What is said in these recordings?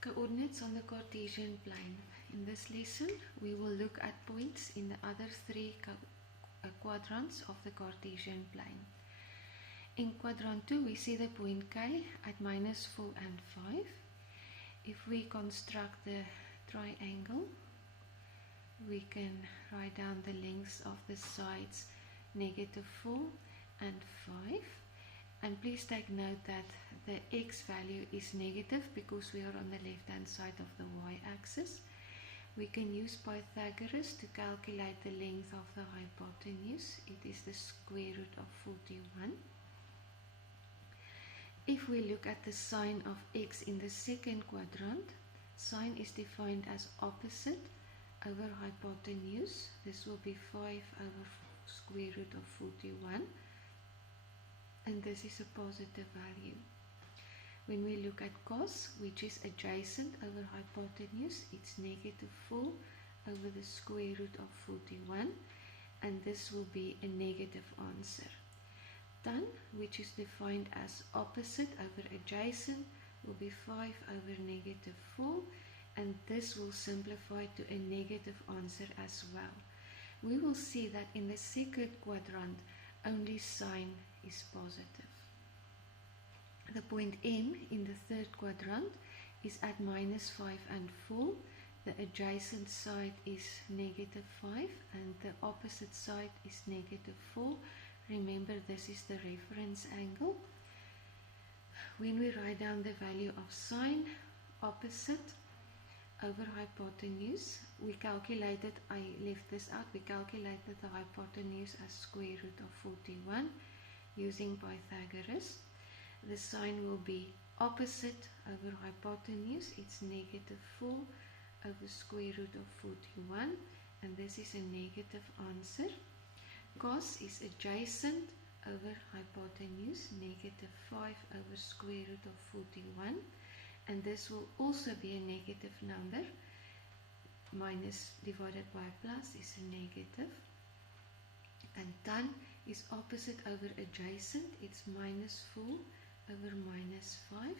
Coordinates on the Cartesian plane. In this lesson, we will look at points in the other three quadrants of the Cartesian plane. In quadrant 2, we see the point K at -4 and 5. If we construct the triangle, we can write down the lengths of the sides -4 and 5. And please take note that the x value is negative because we are on the left hand side of the y-axis. We can use Pythagoras to calculate the length of the hypotenuse. It is the square root of 41. If we look at the sign of x in the second quadrant, sign is defined as opposite over hypotenuse. This will be 5 over square root of 41. And this is a positive value. When we look at cos, which is adjacent over hypotenuse, it's -4 over the square root of 41, and this will be a negative answer. Tan, which is defined as opposite over adjacent, will be 5 over -4, and this will simplify to a negative answer as well. We will see that in the second quadrant, only sign is positive. The point M in the third quadrant is at -5 and 4. The adjacent side is -5 and the opposite side is -4. Remember, this is the reference angle. When we write down the value of sine, opposite over hypotenuse, we calculated, I left this out, we calculated the hypotenuse as square root of 41 using Pythagoras. The sign will be opposite over hypotenuse, it's -4 over square root of 41, and this is a negative answer. Cos is adjacent over hypotenuse, -5 over square root of 41, and this will also be a negative number. Minus divided by plus is a negative. And tan is opposite over adjacent, it's -4 over -5.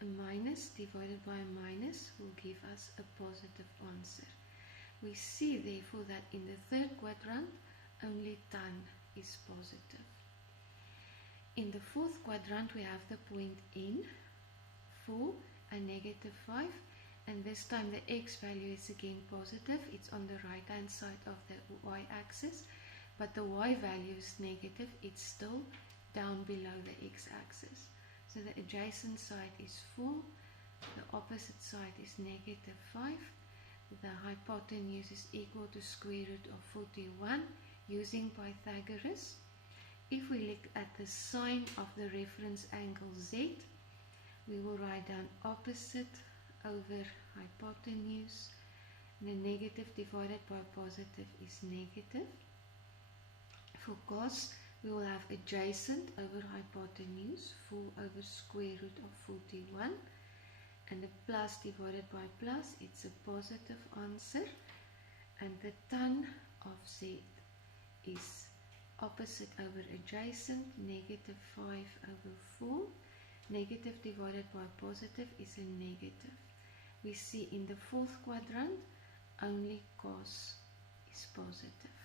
A minus divided by a minus will give us a positive answer. We see therefore that in the third quadrant, only tan is positive. In the fourth quadrant, we have the point N, 4 and -5, and this time the x value is again positive. It's on the right hand side of the y-axis, but the y value is negative. It's still down below the x-axis. So the adjacent side is 4, the opposite side is -5. The hypotenuse is equal to square root of 41 using Pythagoras. If we look at the sign of the reference angle Z, we will write down opposite over hypotenuse, and the negative divided by positive is negative. For cos, we will have adjacent over hypotenuse, 4 over square root of 41, and the plus divided by plus, it's a positive answer. And the tan of Z is opposite over adjacent, -5 over 4. Negative divided by positive is a negative. We see in the fourth quadrant, only cos is positive.